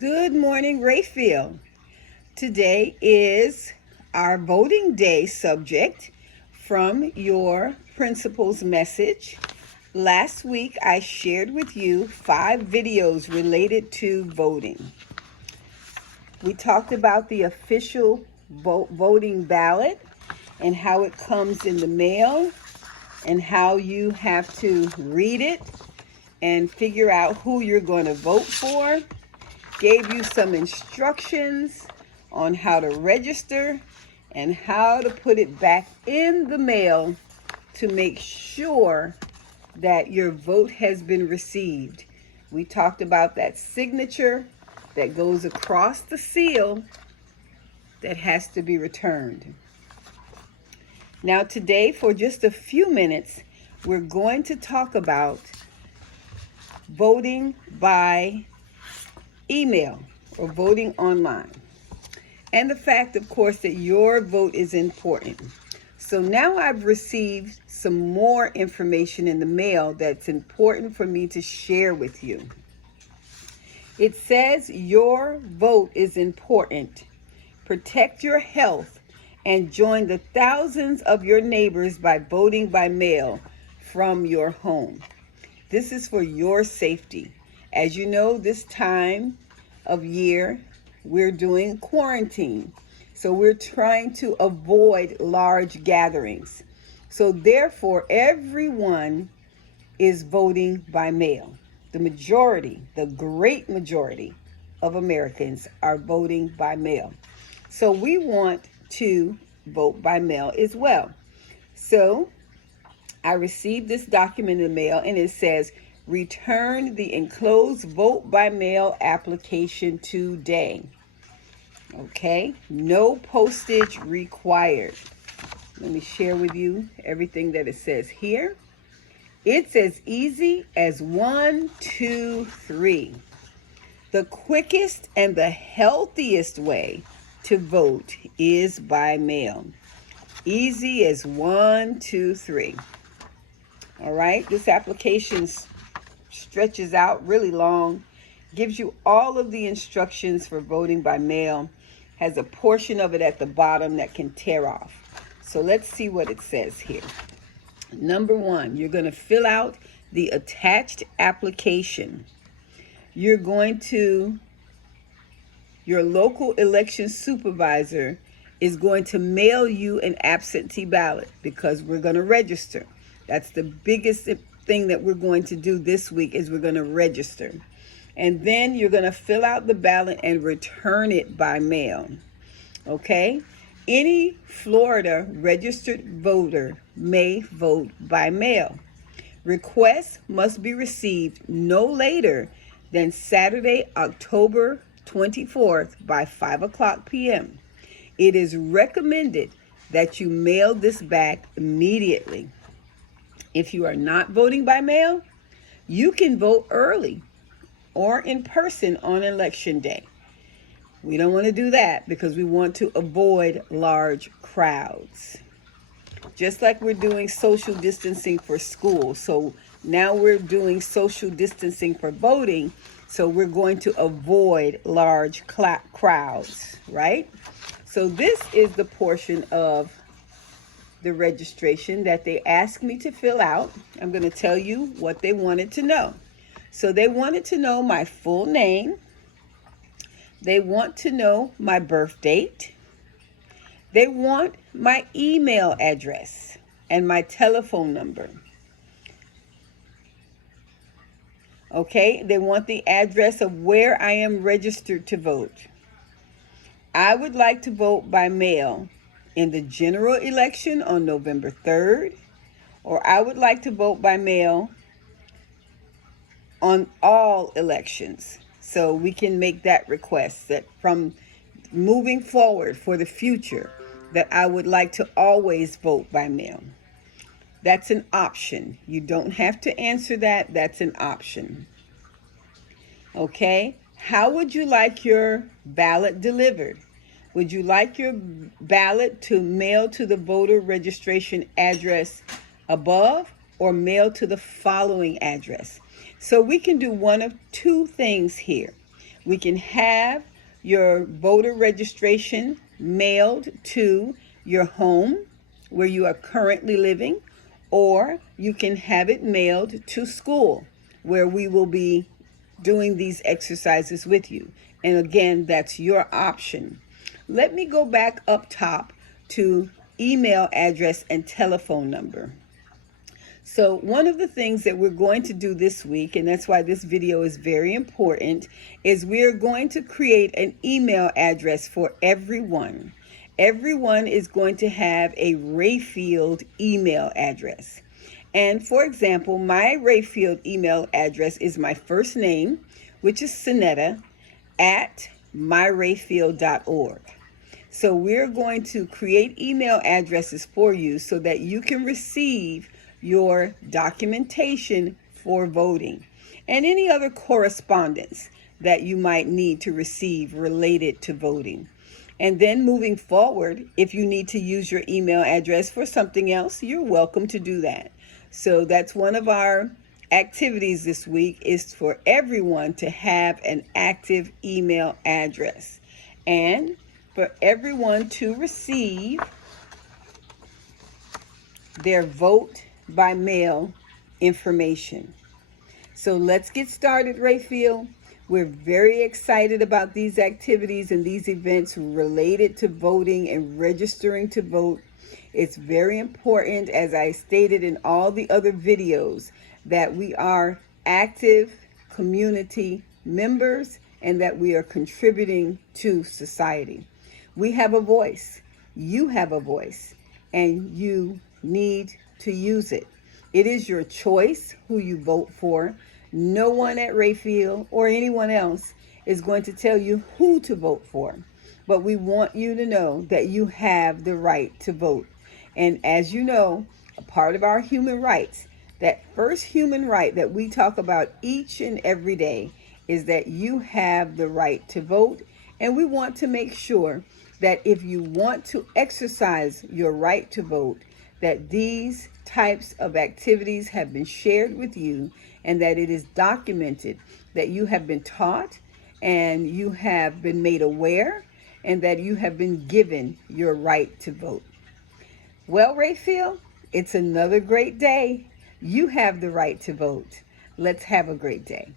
Good morning, Rayfield. Today is our voting day subject from your principal's message. Last week, I shared with you 5 videos related to voting. We talked about the official voting ballot and how it comes in the mail and how you have to read it and figure out who you're going to vote for. Gave you some instructions on how to register and how to put it back in the mail to make sure that your vote has been received. We talked about that signature that goes across the seal that has to be returned. Now today, for just a few minutes, we're going to talk about voting by email or voting online, and the fact, of course, that your vote is important. So now I've received some more information in the mail that's important for me to share with you. It says your vote is important. Protect your health and join the thousands of your neighbors by voting by mail from your home. This is for your safety. As you know, this time of year, we're doing quarantine. So we're trying to avoid large gatherings. So therefore, everyone is voting by mail. The majority, the great majority of Americans are voting by mail. So we want to vote by mail as well. So I received this document in the mail, and it says, return the enclosed vote by mail application today. Okay, no postage required. Let me share with you everything that it says here. It's as easy as 1, 2, 3. The quickest and the healthiest way to vote is by mail. Easy as 1, 2, 3. All right, this application stretches out really long, gives you all of the instructions for voting by mail, has a portion of it at the bottom that can tear off. So let's see what it says here. Number 1, you're going to fill out the attached application. You're going to, your local election supervisor is going to mail you an absentee ballot because we're going to register. That's the biggest thing that we're going to do this week is we're going to register. And then you're going to fill out the ballot and return it by mail. Okay? Any Florida registered voter may vote by mail. Requests must be received no later than Saturday, October 24th by 5 o'clock p.m. It is recommended that you mail this back immediately. If you are not voting by mail, you can vote early or in person on election day. We don't want to do that because we want to avoid large crowds. Just like we're doing social distancing for school. So now we're doing social distancing for voting. So we're going to avoid large crowds, right? So this is the portion of the registration that they asked me to fill out. I'm going to tell you what they wanted to know. So they wanted to know my full name. They want to know my birth date. They want my email address and my telephone number. Okay, they want the address of where I am registered to vote. I would like to vote by mail in the general election on November 3rd, or I would like to vote by mail on all elections. So we can make that request that from moving forward for the future, that I would like to always vote by mail. That's an option. You don't have to answer that. That's an option. Okay, how would you like your ballot delivered? Would you like your ballot to mail to the voter registration address above or mail to the following address? So we can do one of two things here. We can have your voter registration mailed to your home where you are currently living, or you can have it mailed to school where we will be doing these exercises with you. And again, that's your option. Let me go back up top to email address and telephone number. So one of the things that we're going to do this week, and that's why this video is very important, is we're going to create an email address for everyone. Everyone is going to have a Rayfield email address. And for example, my Rayfield email address is my first name, which is Sonetta, at myrayfield.org. So we're going to create email addresses for you so that you can receive your documentation for voting and any other correspondence that you might need to receive related to voting. And then moving forward, if you need to use your email address for something else, you're welcome to do that. So that's one of our activities this week, is for everyone to have an active email address and for everyone to receive their vote by mail information. So let's get started, Rayfield. We're very excited about these activities and these events related to voting and registering to vote. It's very important, as I stated in all the other videos, that we are active community members and that we are contributing to society. We have a voice. You have a voice, and you need to use it. It is your choice who you vote for. No one at Rayfield or anyone else is going to tell you who to vote for. But we want you to know that you have the right to vote. And as you know, a part of our human rights, that first human right that we talk about each and every day, is that you have the right to vote. And we want to make sure that if you want to exercise your right to vote, that these types of activities have been shared with you and that it is documented that you have been taught and you have been made aware and that you have been given your right to vote. Well, Rayfield, it's another great day. You have the right to vote. Let's have a great day.